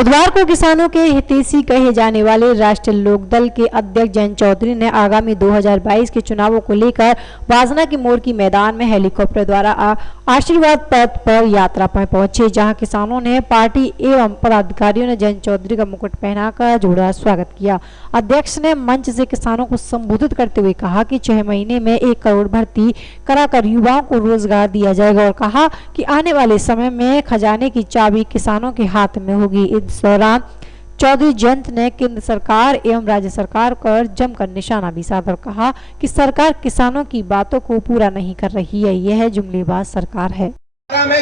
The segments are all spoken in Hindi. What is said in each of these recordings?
बुधवार को किसानों के हितैषी कहे जाने वाले राष्ट्रीय लोकदल के अध्यक्ष जयंत चौधरी ने आगामी 2022 के चुनावों को लेकर वाजना के मोड़ की मैदान में हेलीकॉप्टर द्वारा आशीर्वाद पथ पर यात्रा पर पहुंचे, जहां किसानों ने पार्टी एवं पदाधिकारियों ने जयंत चौधरी का मुकुट पहनाकर जोरदार स्वागत किया। अध्यक्ष ने मंच से किसानों को संबोधित करते हुए कहा कि 6 महीने में 1 करोड़ भर्ती कराकर युवाओं को रोजगार दिया जाएगा और कहा कि आने वाले समय में खजाने की चाबी किसानों के हाथ में होगी। इस दौरान चौधरी जयंत ने केंद्र सरकार एवं राज्य सरकार पर जमकर निशाना भी साधा और कहा कि सरकार किसानों की बातों को पूरा नहीं कर रही है, यह जुमलेबाज सरकार है।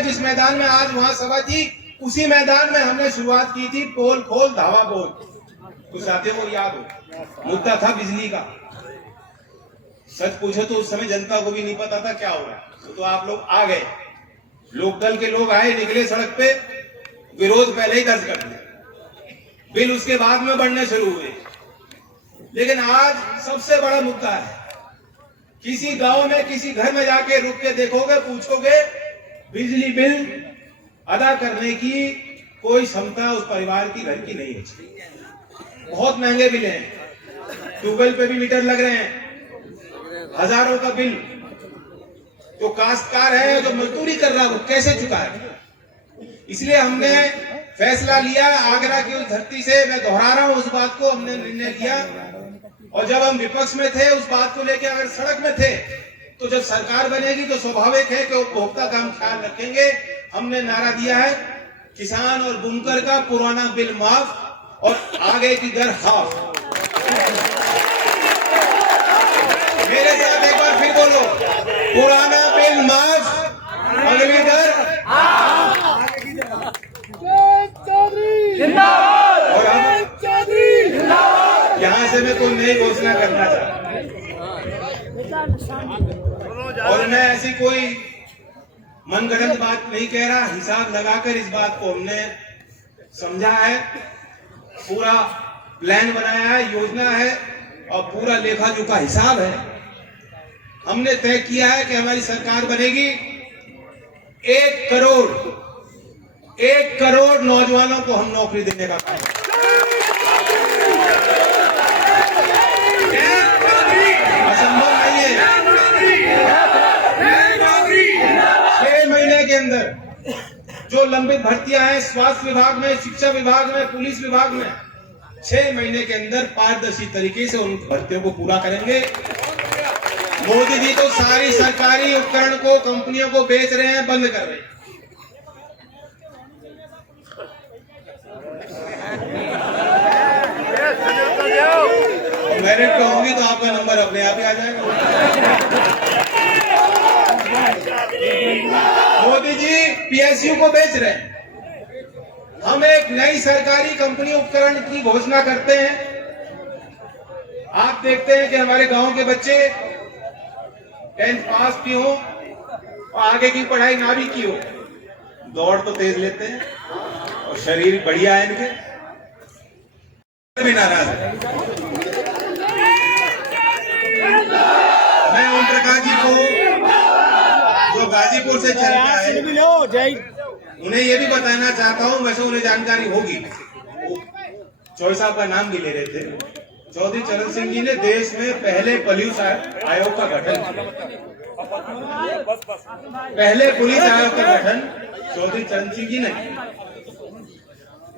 जिस मैदान में आज वहाँ सभा थी, उसी मैदान में हमने शुरुआत की थी पोल खोल धावा बोल। कुछ साथियों को याद हो, मुद्दा था बिजली का। सच पूछो तो उस समय जनता को भी नहीं पता था क्या हो रहा है, तो आप लोग आ गए, लोकदल के लोग आए, निकले सड़क पे, विरोध पहले ही दर्ज कर दिया, बिल उसके बाद में बढ़ने शुरू हुए। लेकिन आज सबसे बड़ा मुद्दा है, किसी गांव में किसी घर में जाके रुक के देखोगे, पूछोगे, बिजली बिल अदा करने की कोई क्षमता उस परिवार की घर की नहीं है। बहुत महंगे बिल हैं, ट्यूबवेल पे भी मीटर लग रहे हैं, हजारों का बिल। जो काश्तकार है, जो मजदूरी कर रहा है, वो कैसे चुकाए? इसलिए हमने फैसला लिया, आगरा की उस धरती से, मैं दोहरा रहा हूं उस बात को, हमने निर्णय लिया। और जब हम विपक्ष में थे, उस बात को लेकर अगर सड़क में थे, तो जब सरकार बनेगी तो स्वाभाविक है कि उपभोक्ता का हम ख्याल रखेंगे। हमने नारा दिया है, किसान और बुनकर का पुराना बिल माफ और आगे की दर हाफ। मेरे साथ एक बार फिर बोलो, पुराना बिल माफ, अगली दर और यहाँ से मैं कोई नई घोषणा करना चाहता और मैं ऐसी कोई मनगढ़ंत बात नहीं कह रहा। हिसाब लगाकर इस बात को हमने समझा है, पूरा प्लान बनाया है, योजना है और पूरा लेखा जोखा हिसाब है। हमने तय किया है कि हमारी सरकार बनेगी, 1 करोड़ नौजवानों को हम नौकरी देने का काम। असंभव नहीं है। 6 महीने के अंदर जो लंबित भर्तियां हैं, स्वास्थ्य विभाग में, शिक्षा विभाग में, पुलिस विभाग में, 6 महीने के अंदर पारदर्शी तरीके से उन भर्तियों को पूरा करेंगे। मोदी जी तो सारी सरकारी उपकरण को कंपनियों को बेच रहे हैं, बंद कर रहे हैं। मेरिट पे होंगी तो आपका नंबर अपने आप ही आ जाएगा। मोदी जी पीएसयू को बेच रहे हैं। हम एक नई सरकारी कंपनी उपकरण की घोषणा करते हैं। आप देखते हैं कि हमारे गांव के बच्चे 10th पास भी हो और आगे की पढ़ाई ना भी की हो, दौड़ तो तेज लेते हैं और शरीर बढ़िया है इनके, भी नाराज है। मैं ओम प्रकाश जी को, जो गाजीपुर से चल के आए, उन्हें यह भी बताना चाहता हूं, वैसे उन्हें जानकारी होगी, चौधरी साहब का नाम भी ले रहे थे। चौधरी चरण सिंह जी ने देश में पहले पुलिस आयोग का गठन किया। पहले पुलिस आयोग का गठन चौधरी चरण सिंह जी ने।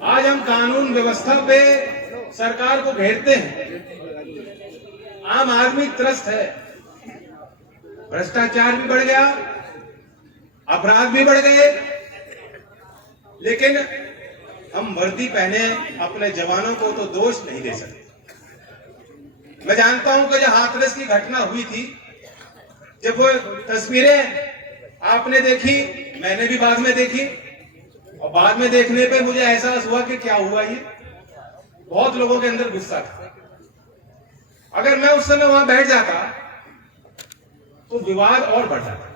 आज हम कानून व्यवस्था पे सरकार को घेरते हैं। आम आदमी त्रस्त है, भ्रष्टाचार भी बढ़ गया, अपराध भी बढ़ गए, लेकिन हम वर्दी पहने अपने जवानों को तो दोष नहीं दे सकते। मैं जानता हूं कि जब हाथरस की घटना हुई थी, जब वो तस्वीरें आपने देखी, मैंने भी बाद में देखी, और बाद में देखने पे मुझे एहसास हुआ कि क्या हुआ ये। बहुत लोगों के अंदर गुस्सा था। अगर मैं उस समय वहां बैठ जाता तो विवाद और बढ़ जाता।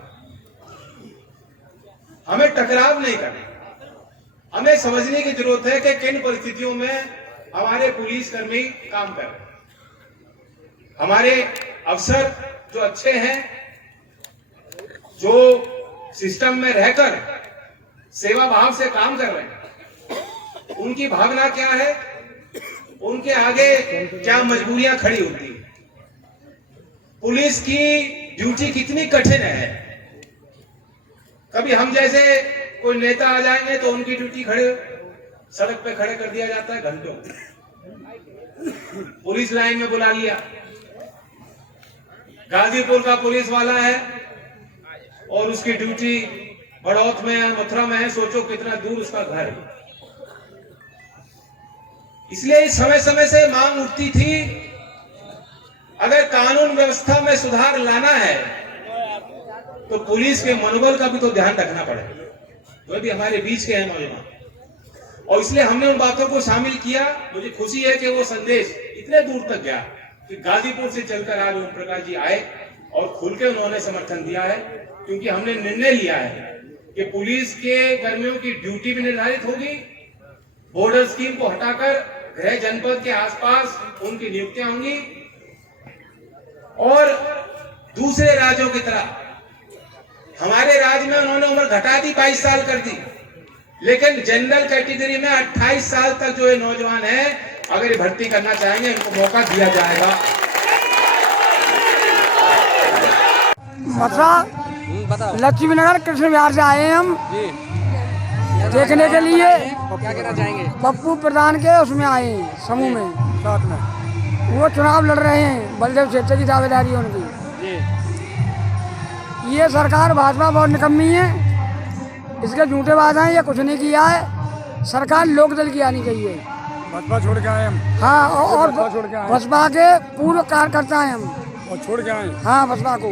हमें टकराव नहीं करना, हमें समझने की जरूरत है कि किन परिस्थितियों में हमारे पुलिसकर्मी काम कर रहे हैं। हमारे अफसर जो अच्छे हैं, जो सिस्टम में रहकर सेवा भाव से काम कर रहे हैं, उनकी भावना क्या है, उनके आगे क्या मजबूरियां खड़ी होती है, पुलिस की ड्यूटी कितनी कठिन है। कभी हम जैसे कोई नेता आ जाएंगे तो उनकी ड्यूटी खड़े सड़क पे खड़े कर दिया जाता है घंटों, पुलिस लाइन में बुला लिया। गाजीपुर का पुलिस वाला है और उसकी ड्यूटी बड़ौत में है, मथुरा में है, सोचो कितना दूर उसका घर है। इसलिए समय समय से मांग उठती थी, अगर कानून व्यवस्था में सुधार लाना है तो पुलिस के मनोबल का भी तो ध्यान रखना पड़ेगा, वो भी हमारे बीच के हैं नौजवान, और इसलिए हमने उन बातों को शामिल किया। मुझे खुशी है कि वो संदेश इतने दूर तक गया कि गाजीपुर से चलकर आज ओम प्रकाश जी आए और खुल के उन्होंने समर्थन दिया है, क्योंकि हमने निर्णय लिया है कि पुलिस के कर्मियों की ड्यूटी भी निर्धारित होगी, बॉर्डर स्कीम को हटाकर गृह जनपद के आसपास उनकी नियुक्तियां होंगी, और दूसरे राज्यों की तरह हमारे राज्य में उन्होंने उम्र घटा दी, 22 साल कर दी, लेकिन जनरल कैटेगरी में 28 साल तक जो ये नौजवान है, अगर ये भर्ती करना चाहेंगे इनको मौका दिया जाएगा। मथुरा लक्ष्मी नगर कृष्ण विहार से आए हैं हम देखने के लिए। क्या कहना चाहेंगे? पप्पू प्रधान के उसमें आए हैं, समूह में, साथ में वो चुनाव लड़ रहे हैं, बलदेव क्षेत्र की दावेदारी है उनकी। ये सरकार भाजपा बहुत निकम्मी है, इसके झूठे वादे हैं, ये कुछ नहीं किया है। सरकार लोकदल की आनी चाहिए। बसपा छोड़ के आए हम। हाँ, और बसपा के पूर्व कार्यकर्ता हैं हम, और छोड़ के आए। हाँ, बसपा को।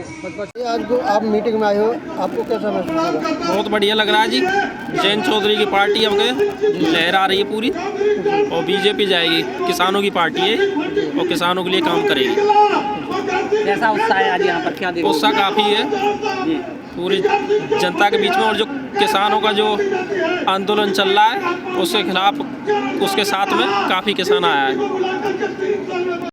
आज को आप मीटिंग में आए हो, आपको कैसा महसूस हो रहा है? बहुत बढ़िया लग रहा है जी। जयंत चौधरी की पार्टी अब लहर आ रही है पूरी, और बीजेपी जाएगी, किसानों की पार्टी है और किसानों के लिए काम करेगी। कैसा उत्साह है आज यहाँ पर, क्या देखो? उत्साह काफ़ी है पूरी जनता के बीच में, और जो किसानों का जो आंदोलन चल रहा है उसके खिलाफ, उसके साथ में काफ़ी किसान आया है।